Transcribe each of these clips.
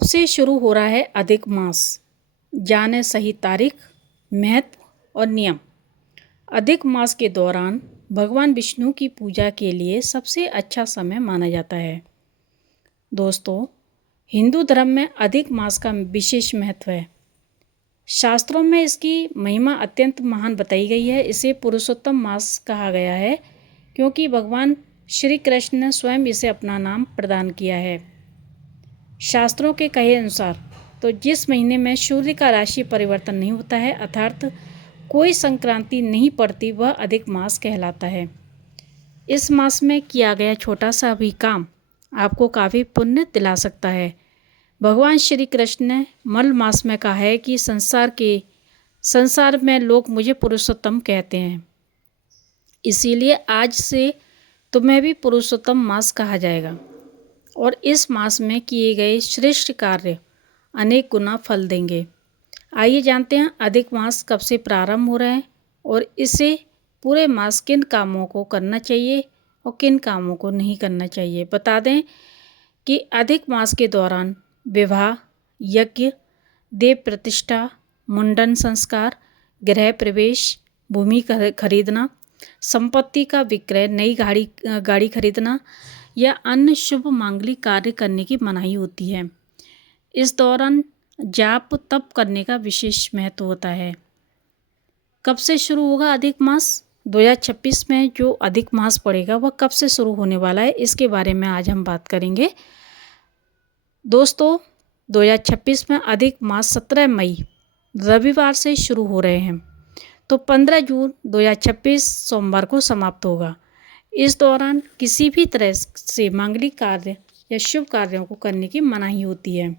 से शुरू हो रहा है अधिक मास। जाने सही तारीख, महत्व और नियम। अधिक मास के दौरान भगवान विष्णु की पूजा के लिए सबसे अच्छा समय माना जाता है। दोस्तों, हिंदू धर्म में अधिक मास का विशेष महत्व है। शास्त्रों में इसकी महिमा अत्यंत महान बताई गई है। इसे पुरुषोत्तम मास कहा गया है क्योंकि भगवान श्री कृष्ण ने स्वयं इसे अपना नाम प्रदान किया है। शास्त्रों के कहे अनुसार तो जिस महीने में सूर्य का राशि परिवर्तन नहीं होता है, अर्थात कोई संक्रांति नहीं पड़ती, वह अधिक मास कहलाता है। इस मास में किया गया छोटा सा भी काम आपको काफ़ी पुण्य दिला सकता है। भगवान श्री कृष्ण ने मल मास में कहा है कि संसार में लोग मुझे पुरुषोत्तम कहते हैं, इसीलिए आज से तुम्हें भी पुरुषोत्तम मास कहा जाएगा और इस मास में किए गए श्रेष्ठ कार्य अनेक गुना फल देंगे। आइए जानते हैं अधिक मास कब से प्रारंभ हो रहा है और इसे पूरे मास किन कामों को करना चाहिए और किन कामों को नहीं करना चाहिए। बता दें कि अधिक मास के दौरान विवाह, यज्ञ, देव प्रतिष्ठा, मुंडन संस्कार, गृह प्रवेश, भूमि खरीदना, संपत्ति का विक्रय, नई गाड़ी खरीदना या अन्य शुभ मांगलिक कार्य करने की मनाही होती है। इस दौरान जाप तप करने का विशेष महत्व होता है। कब से शुरू होगा अधिक मास? 2026 में जो अधिक मास पड़ेगा वह कब से शुरू होने वाला है, इसके बारे में आज हम बात करेंगे। दोस्तों, 2026 में अधिक मास 17 मई रविवार से शुरू हो रहे हैं, तो 15 जून 2026 सोमवार को समाप्त होगा। इस दौरान किसी भी तरह से मांगलिक कार्य या शुभ कार्यों को करने की मनाही होती है।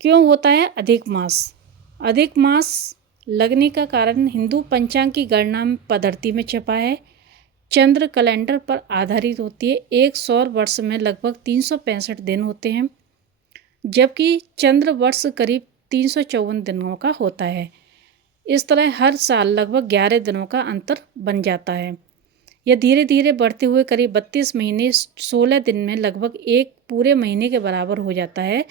क्यों होता है अधिक मास? अधिक मास लगने का कारण हिंदू पंचांग की गणना पद्धति में छिपा है। चंद्र कैलेंडर पर आधारित होती है। एक सौर वर्ष में लगभग 365 दिन होते हैं, जबकि चंद्र वर्ष करीब 354 दिनों का होता है। इस तरह हर साल लगभग 11 दिनों का अंतर बन जाता है। यह धीरे धीरे बढ़ते हुए करीब 32 महीने 16 दिन में लगभग एक पूरे महीने के बराबर हो जाता है।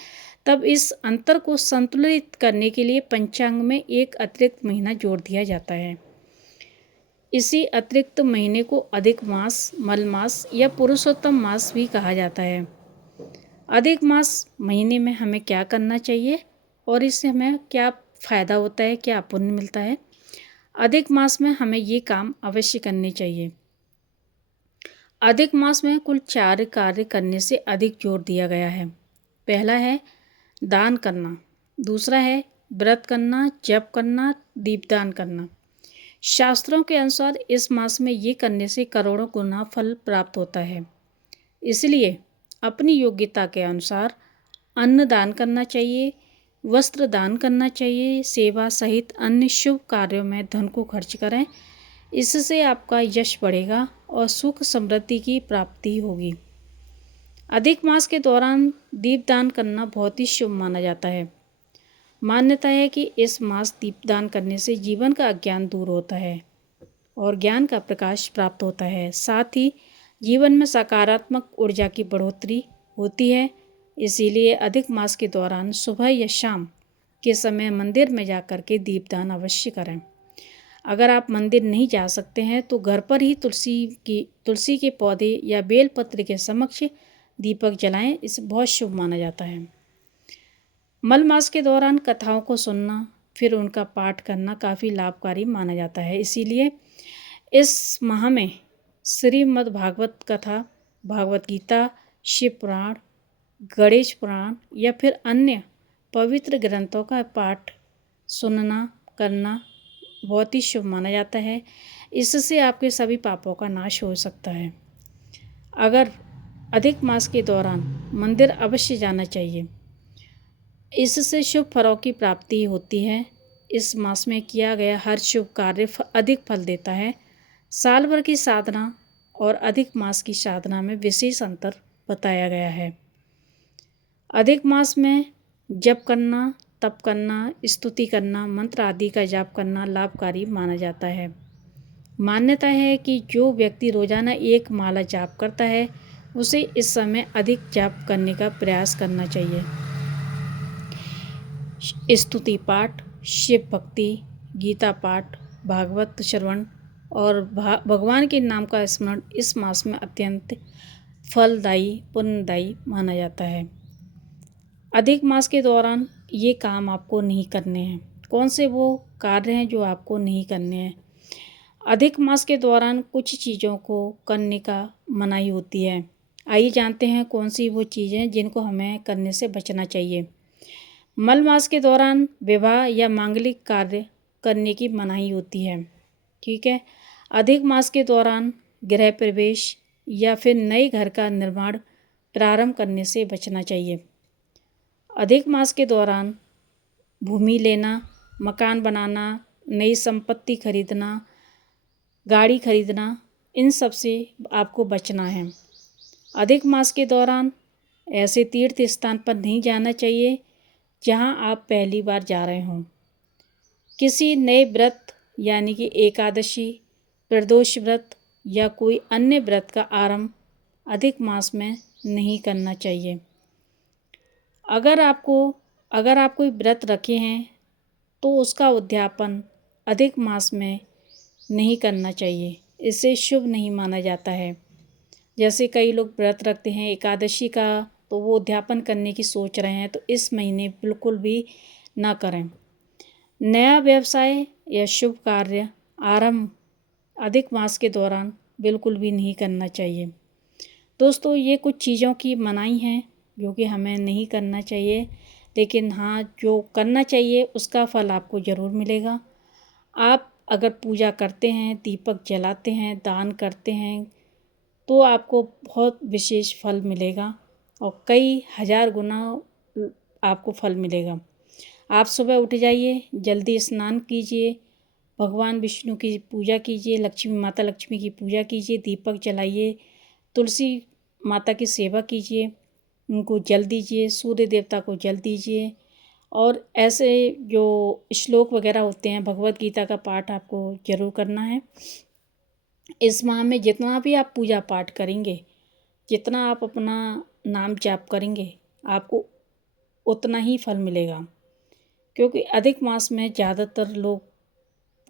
तब इस अंतर को संतुलित करने के लिए पंचांग में एक अतिरिक्त महीना जोड़ दिया जाता है। इसी अतिरिक्त महीने को अधिक मास, मल मास या पुरुषोत्तम मास भी कहा जाता है। अधिक मास महीने में हमें क्या करना चाहिए और इससे हमें क्या फ़ायदा होता है, क्या पुण्य मिलता है? अधिक मास में हमें ये काम अवश्य करने चाहिए। अधिक मास में कुल 4 कार्य करने से अधिक जोर दिया गया है। पहला है दान करना, दूसरा है व्रत करना, जप करना, दीपदान करना। शास्त्रों के अनुसार इस मास में ये करने से करोड़ों गुना फल प्राप्त होता है। इसलिए अपनी योग्यता के अनुसार अन्न दान करना चाहिए, वस्त्र दान करना चाहिए, सेवा सहित अन्य शुभ कार्यों में धन को खर्च करें। इससे आपका यश बढ़ेगा और सुख समृद्धि की प्राप्ति होगी। अधिक मास के दौरान दीपदान करना बहुत ही शुभ माना जाता है। मान्यता है कि इस मास दीपदान करने से जीवन का अज्ञान दूर होता है और ज्ञान का प्रकाश प्राप्त होता है। साथ ही जीवन में सकारात्मक ऊर्जा की बढ़ोतरी होती है। इसीलिए अधिक मास के दौरान सुबह या शाम के समय मंदिर में जाकर के दीपदान अवश्य करें। अगर आप मंदिर नहीं जा सकते हैं तो घर पर ही तुलसी के पौधे या बेलपत्र के समक्ष दीपक जलाएं। इसे बहुत शुभ माना जाता है। मल मास के दौरान कथाओं को सुनना फिर उनका पाठ करना काफ़ी लाभकारी माना जाता है। इसीलिए इस माह में श्रीमद् भागवत कथा, भागवत गीता, शिव पुराण, गणेश पुराण या फिर अन्य पवित्र ग्रंथों का पाठ सुनना करना बहुत ही शुभ माना जाता है। इससे आपके सभी पापों का नाश हो सकता है। अगर अधिक मास के दौरान मंदिर अवश्य जाना चाहिए, इससे शुभ फलों की प्राप्ति होती है। इस मास में किया गया हर शुभ कार्य अधिक फल देता है। साल भर की साधना और अधिक मास की साधना में विशेष अंतर बताया गया है। अधिक मास में जप करना, तप करना, स्तुति करना, मंत्र आदि का जाप करना लाभकारी माना जाता है। मान्यता है कि जो व्यक्ति रोजाना एक माला जाप करता है उसे इस समय अधिक जाप करने का प्रयास करना चाहिए। स्तुति पाठ, शिव भक्ति, गीता पाठ, भागवत श्रवण और भगवान के नाम का स्मरण इस मास में अत्यंत फलदायी पुण्यदायी माना जाता है। अधिक मास के दौरान ये काम आपको नहीं करने हैं। कौन से वो कार्य हैं जो आपको नहीं करने हैं? अधिक मास के दौरान कुछ चीज़ों को करने का मनाही होती है। आइए जानते हैं कौन सी वो चीज़ें जिनको हमें करने से बचना चाहिए। मल मास के दौरान विवाह या मांगलिक कार्य करने की मनाही होती है। ठीक है। अधिक मास के दौरान गृह प्रवेश या फिर नए घर का निर्माण प्रारंभ करने से बचना चाहिए। अधिक मास के दौरान भूमि लेना, मकान बनाना, नई संपत्ति खरीदना, गाड़ी खरीदना, इन सब से आपको बचना है। अधिक मास के दौरान ऐसे तीर्थ स्थान पर नहीं जाना चाहिए जहां आप पहली बार जा रहे हों। किसी नए व्रत यानी कि एकादशी, प्रदोष व्रत या कोई अन्य व्रत का आरंभ अधिक मास में नहीं करना चाहिए। अगर आप कोई व्रत रखे हैं तो उसका उद्यापन अधिक मास में नहीं करना चाहिए। इसे शुभ नहीं माना जाता है। जैसे कई लोग व्रत रखते हैं एकादशी का, तो वो उद्यापन करने की सोच रहे हैं, तो इस महीने बिल्कुल भी ना करें। नया व्यवसाय या शुभ कार्य आरंभ अधिक मास के दौरान बिल्कुल भी नहीं करना चाहिए। दोस्तों, ये कुछ चीज़ों की मनाही हैं जो कि हमें नहीं करना चाहिए, लेकिन हाँ, जो करना चाहिए उसका फल आपको ज़रूर मिलेगा। आप अगर पूजा करते हैं, दीपक जलाते हैं, दान करते हैं, तो आपको बहुत विशेष फल मिलेगा और कई हज़ार गुना आपको फल मिलेगा। आप सुबह उठ जाइए, जल्दी स्नान कीजिए, भगवान विष्णु की पूजा कीजिए, माता लक्ष्मी की पूजा कीजिए, दीपक जलाइए, तुलसी माता की सेवा कीजिए, उनको जल दीजिए, सूर्य देवता को जल दीजिए। और ऐसे जो श्लोक वगैरह होते हैं, भगवत गीता का पाठ आपको ज़रूर करना है। इस माह में जितना भी आप पूजा पाठ करेंगे, जितना आप अपना नाम जाप करेंगे, आपको उतना ही फल मिलेगा। क्योंकि अधिक मास में ज़्यादातर लोग,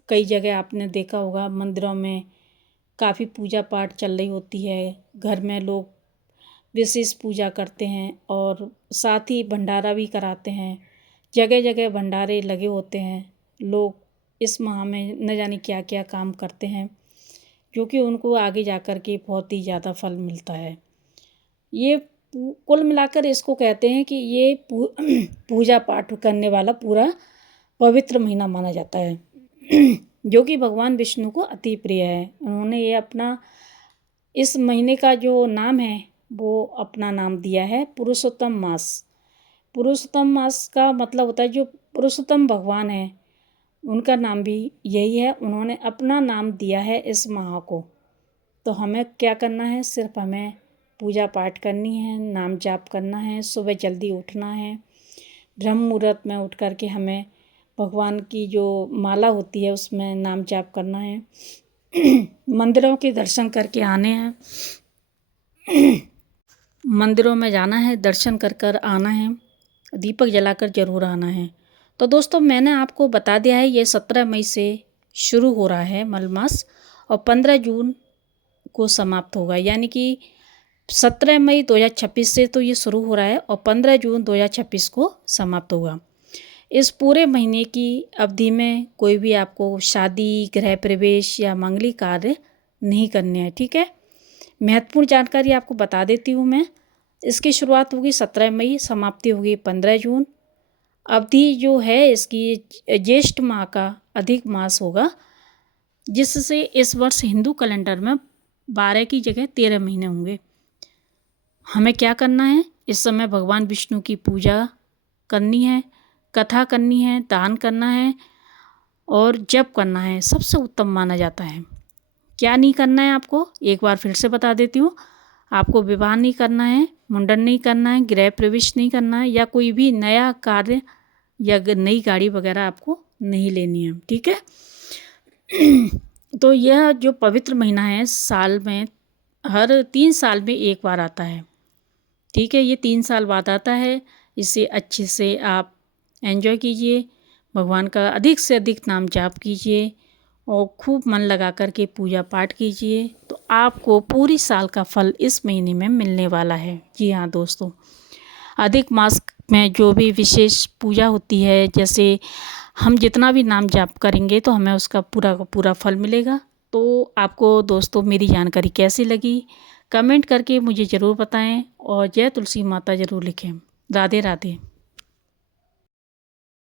कई जगह आपने देखा होगा, मंदिरों में काफ़ी पूजा पाठ चल रही होती है, घर में लोग विशेष पूजा करते हैं और साथ ही भंडारा भी कराते हैं। जगह जगह भंडारे लगे होते हैं। लोग इस माह में न जाने क्या क्या काम करते हैं, क्योंकि उनको आगे जाकर के बहुत ही ज़्यादा फल मिलता है। ये कुल मिलाकर इसको कहते हैं कि ये पूजा पाठ करने वाला पूरा पवित्र महीना माना जाता है, जो कि भगवान विष्णु को अति प्रिय है। उन्होंने ये अपना इस महीने का जो नाम है वो अपना नाम दिया है पुरुषोत्तम मास। पुरुषोत्तम मास का मतलब होता है जो पुरुषोत्तम भगवान है, उनका नाम भी यही है। उन्होंने अपना नाम दिया है इस माह को। तो हमें क्या करना है? सिर्फ हमें पूजा पाठ करनी है, नाम जाप करना है, सुबह जल्दी उठना है, ब्रह्म मुहूर्त में उठ करके हमें भगवान की जो माला होती है उसमें नाम जाप करना है, मंदिरों के दर्शन करके आने हैं, मंदिरों में जाना है, दर्शन कर कर आना है, दीपक जलाकर ज़रूर आना है। तो दोस्तों, मैंने आपको बता दिया है ये 17 मई से शुरू हो रहा है मल मास और 15 जून को समाप्त होगा। यानी कि 17 मई 2026 से तो ये शुरू हो रहा है और 15 जून 2026 को समाप्त होगा। इस पूरे महीने की अवधि में कोई भी आपको शादी, गृह प्रवेश या मांगलिक कार्य नहीं करने हैं। ठीक है। महत्वपूर्ण जानकारी आपको बता देती हूँ मैं। इसकी शुरुआत होगी 17 मई, समाप्ति होगी 15 जून। अवधि जो है इसकी ज्येष्ठ माह का अधिक मास होगा, जिससे इस वर्ष हिंदू कैलेंडर में 12 की जगह 13 महीने होंगे। हमें क्या करना है? इस समय भगवान विष्णु की पूजा करनी है, कथा करनी है, दान करना है और जप करना है। सबसे उत्तम माना जाता है। क्या नहीं करना है आपको? एक बार फिर से बता देती हूँ। आपको विवाह नहीं करना है, मुंडन नहीं करना है, गृह प्रवेश नहीं करना है या कोई भी नया कार्य या नई गाड़ी वगैरह आपको नहीं लेनी है। ठीक है। तो यह जो पवित्र महीना है, साल में हर 3 साल में एक बार आता है। ठीक है। ये 3 साल बाद आता है। इसे अच्छे से आप एंजॉय कीजिए, भगवान का अधिक से अधिक नाम जाप कीजिए और खूब मन लगा कर के पूजा पाठ कीजिए, तो आपको पूरी साल का फल इस महीने में मिलने वाला है। जी हाँ दोस्तों, अधिक मास में जो भी विशेष पूजा होती है, जैसे हम जितना भी नाम जाप करेंगे तो हमें उसका पूरा का पूरा फल मिलेगा। तो आपको दोस्तों मेरी जानकारी कैसी लगी, कमेंट करके मुझे ज़रूर बताएं और जय तुलसी माता ज़रूर लिखें। राधे राधे।